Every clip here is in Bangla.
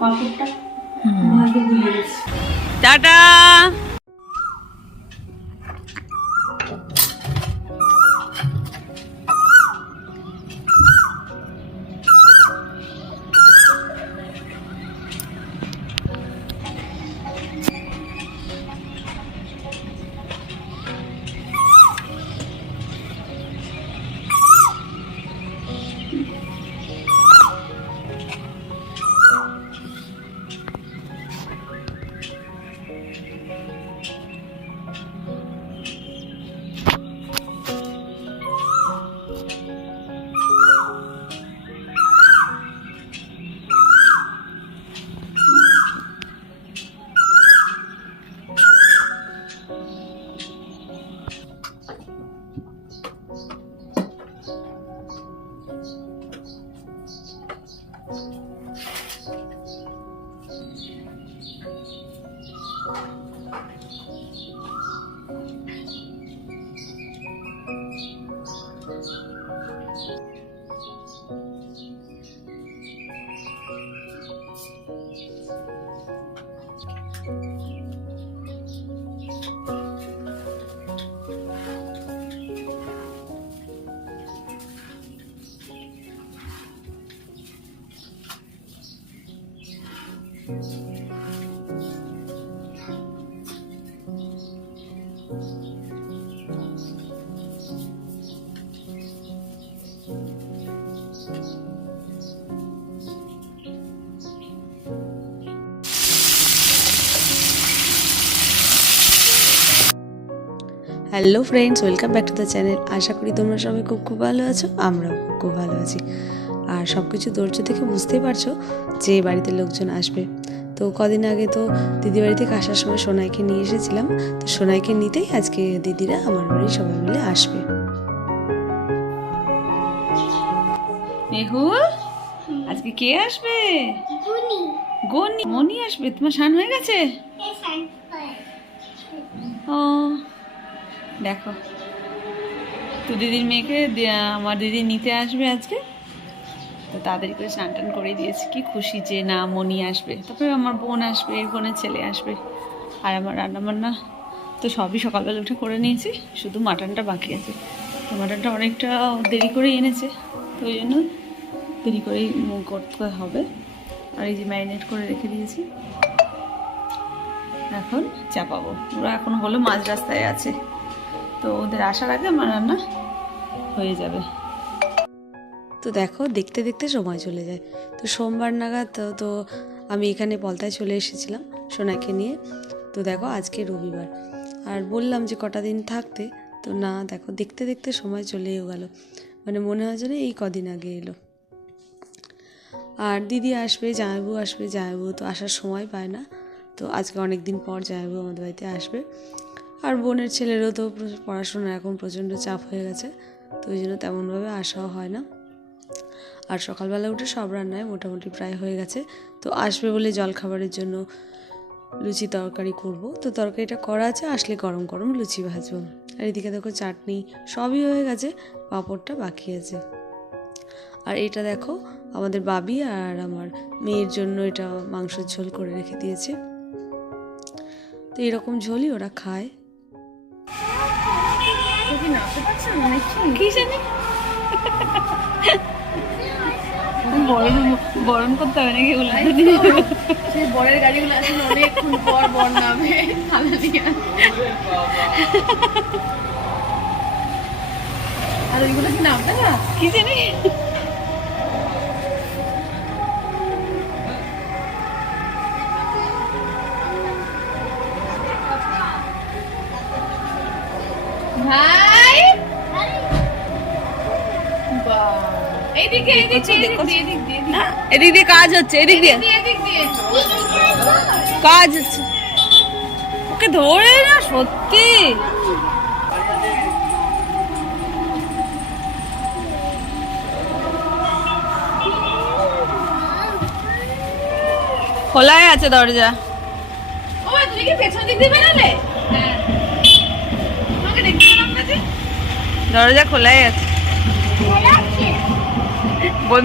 পাঁপড়টা ভাজতে ভুলে গেছি। Tata. Hello friends, welcome back to the channel. আশা করি তোমরা সবাই খুব ভালো আছো, আমরাও খুব ভালো আছি। আর সব কিছু ধৈর্য থেকে বুঝতেই পারছো যে বাড়িতে লোকজন আসবে। তো কদিন আগে তো দিদি বাড়ি থেকে আসার সময় সোনাইকে নিয়ে এসেছিলাম। তো সোনাইকে নিতেই আজকে দিদিরা আমার বাড়ি সবাই মিলে আসবে। মেহুল, আজকে কে আসবে? গনি। মনি আসবে। তোমার স্নান হয়ে গেছে? ও দেখো, তো দিদির মেয়েকে আমার দিদি নিতে আসবে আজকে। তো তাড়াতাড়ি করে স্নান টান করে দিয়েছি। কি খুশি যে না মনি আসবে। তারপরে আমার বোন আসবে, বোনের ছেলে আসবে। আর আমার রান্নাবান্না তো সবই সকালবেলা উঠে করে নিয়েছি, শুধু মাটনটা বাকি আছে। তো মাটনটা অনেকটা দেরি করে এনেছে, তো ওই জন্য দেরি করেই করতে হবে। আর এই যে ম্যারিনেট করে রেখে দিয়েছি, এখন চাপাবো। ওরা এখন হলো মাঝ রাস্তায় আছে, তো ওদের আসার আগে আমার রান্না হয়ে যাবে। তো দেখো, দেখতে দেখতে সময় চলে যায়। তো সোমবার নাগাদ তো আমি এখানে পলতায় চলে এসেছিলাম সোনাকে নিয়ে। তো দেখো আজকে রবিবার, আর বললাম যে কটা দিন থাকতে, তো না দেখো দেখতে দেখতে সময় চলেও গেল। মানে মনে হয় যেন এই কদিন আগে এলো। আর দিদি আসবে, জামাইবু আসবে। জামাইবু তো আসার সময় পায় না, তো আজকে অনেক দিন পর জামাইবু আমাদের বাড়িতে আসবে। আর বোনের ছেলেরও তো পড়াশোনা এখন প্রচণ্ড চাপ হয়ে গেছে, তো ওই জন্য তেমনভাবে আসাও হয় না। আর সকালবেলা উঠে সব রান্নায় মোটামুটি প্রায় হয়ে গেছে। তো আসবে বলে জলখাবারের জন্য লুচি তরকারি করব। তো তরকারিটা করা আছে, আসলে গরম গরম লুচি ভাজবো। আর এদিকে দেখো চাটনি সবই হয়ে গেছে, পাঁপড়টা বাকি আছে। আর এটা দেখো আমাদের বাবি আর আমার মেয়ের জন্য এটা মাংসের ঝোল করে রেখে দিয়েছে। তো এরকম ঝোলই ওরা খায়। বরণ করতে হবে নাকি? সেই বরের গাড়িগুলো আসলে অনেকক্ষণ পর বর নামে থালা নিয়ে। আর ওইগুলো কি নামবে না কি জানি। ভাই এইদিকে এদিক দিয়ে কাজ হচ্ছে, এদিক দিয়ে কাজ হচ্ছে। ওকে ধরে না সত্যি। খোলাই আছে দরজা। ও তুমি কি পেছন দিক দিয়ে বেরালে? হ্যাঁ, তোমাকে দেখতে পেলাম না যে। দরজা খোলাই আছে।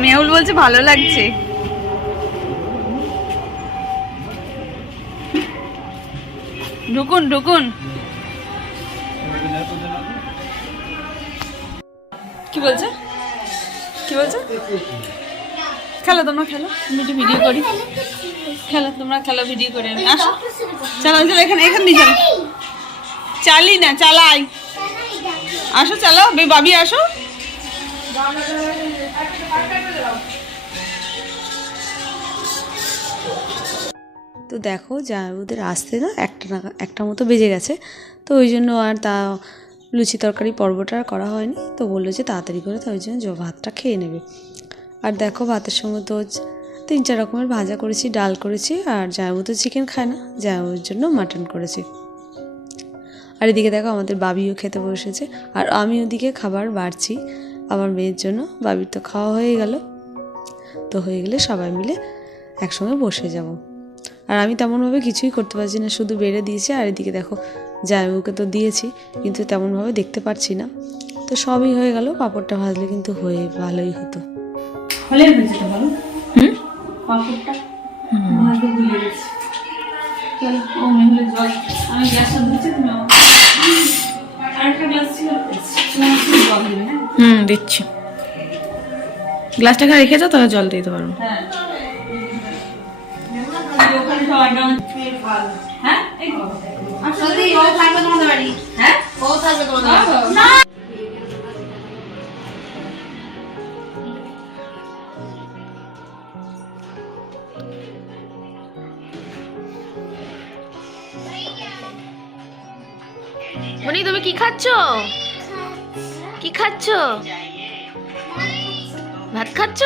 মেহুল বলছে ভালো লাগছে। ঢুকুন ঢুকুন। কি বলছে কি বলছে? খেলো তোমরা, খেলো, আমি একটু ভিডিও করি। খেলো তোমরা, খেলো, ভিডিও করে আমি। আসো, চলো চলো, এখানে এখান দিয়ে চলো। চালি না, চালাই। আসো চলো, বাবি আসো। তো দেখো জামাইবাবুদের আসতে না একটা মতো বেজে গেছে, তো ওই জন্য আর তা লুচি তরকারি পর্বটা আর করা হয়নি। তো বললো যে তাড়াতাড়ি করে, তো ওই জন্য ভাতটা খেয়ে নেবে। আর দেখো ভাতের সঙ্গে তো 3-4 রকমের ভাজা করেছি, ডাল করেছি, আর জামাইবাবু তো চিকেন খায় না, জামাইবাবুর জন্য মাটন করেছি। আর এদিকে দেখো আমাদের বাবিও খেতে বসেছে, আর আমি ওদিকে খাবার বাড়ছি আমার মেয়ের জন্য। বাবির তো খাওয়া হয়ে গেল, তো হয়ে গেলে সবাই মিলে একসঙ্গে বসে যাব। আর আমি তেমনভাবে কিছুই করতে পারছি না, শুধু বেড়ে দিয়েছি। আর এদিকে দেখো জামাইবাবুকে তো দিয়েছি, কিন্তু তেমনভাবে দেখতে পাচ্ছি না। তো সবই হয়ে গেল, পাঁপড়টা ভাজলে কিন্তু হয়ে ভালোই হতো। হলে হয়েছে তো ভালো। পাঁপড়টা ভাজতে ভুলে গেছি। চলো, ও মেহুলে জল, আমি গ্লাসটা ধুচ্ছি, তুমি আরেকটা গ্লাস ছিল, জল দিবে। হ্যাঁ দিচ্ছি। গ্লাসটাকে রেখে যাও, তাহলে জল দিতে পারবো। হ্যাঁ ওখানে সব আড্ডা হ্যাঁ আসলে ও থাকবে তোমাদের বাড়ি। হ্যাঁ ও থাকবে তোমাদের বাড়ি না। মনি তুমি কি খাচ্ছ? কি খাচ্ছ? ভাত খাচ্ছ?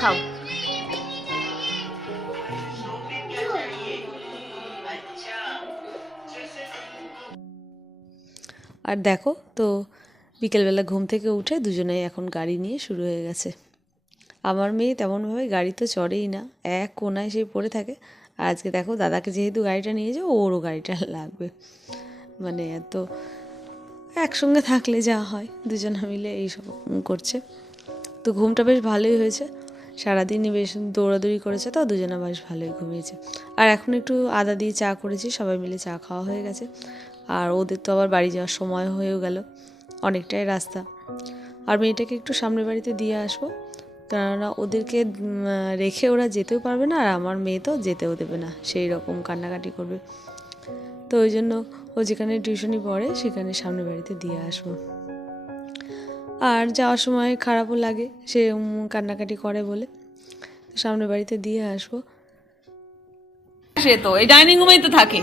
খাও। আর দেখো তো বিকেলবেলা ঘুম থেকে উঠে দুজনেই এখন গাড়ি নিয়ে শুরু হয়ে গেছে। আমার মেয়ে তেমনভাবে গাড়ি তো চড়েই না, এক কোনায় সেই পড়ে থাকে। আর আজকে দেখো দাদাকে যেহেতু গাড়িটা নিয়ে যাও, ওরও গাড়িটা লাগবে। মানে এত একসঙ্গে থাকলে যা হয়, দুজনে মিলে এইসব করছে। তো ঘুমটা বেশ ভালোই হয়েছে, সারাদিনই বেশ দৌড়াদৌড়ি করেছে, তো দুজনে বেশ ভালোই ঘুমিয়েছে। আর এখন একটু আদা দিয়ে চা করেছি, সবাই মিলে চা খাওয়া হয়ে গেছে। আর ওদের তো আবার বাড়ি যাওয়ার সময় হয়েও গেল, অনেকটাই রাস্তা। আর মেয়েটাকে একটু সামনের বাড়িতে দিয়ে আসবো, কেননা ওদেরকে রেখে ওরা যেতেও পারবে না, আর আমার মেয়ে তো যেতেও দেবে না, সেই রকম কান্নাকাটি করবে। তো ওই জন্য ও যেখানে টিউশনি পড়ে সেখানে সামনের বাড়িতে দিয়ে আসবো। আর যাওয়ার সময় খারাপও লাগে, সে কান্নাকাটি করে বলে, তো সামনের বাড়িতে দিয়ে আসবো। সে তো এই ডাইনিং রুমেই তো থাকে।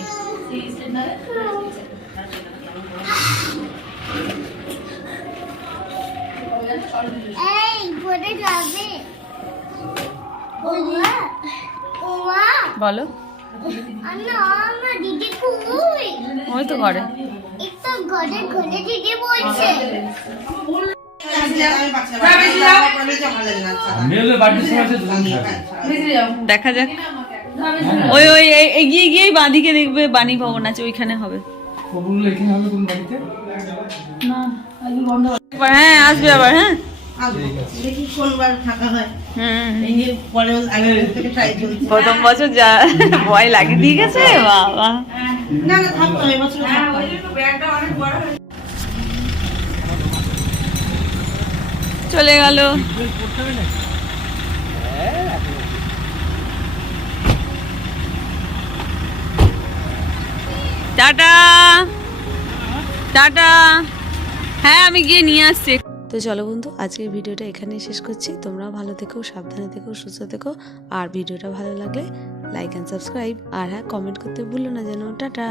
বলো, ওই তো ঘরে। দেখা যাক, ওই ওই এগিয়ে গিয়েই বাঁদিকে দেখবে বাণী ভবন আছে, ওইখানে হবে। হ্যাঁ আসবে আবার। হ্যাঁ দেখি কোনবার থাকা হয়। প্রথম বছর যা ভয় লাগিয়ে দিয়ে গেছে বাবা। না না থাকতো এবছর। চলে গেল। Tata tata. হ্যাঁ আমি গিয়ে নিয়ে আসছি। তো চলো বন্ধু, আজকের ভিডিওটা এখানেই শেষ করছি। তোমরাও ভালো থেকো, সাবধানে থেকো, সুস্থ থেকো। আর ভিডিওটা ভালো লাগলে লাইক অ্যান্ড সাবস্ক্রাইব, আর হ্যাঁ কমেন্ট করতে ভুলো না যেন। টাটা।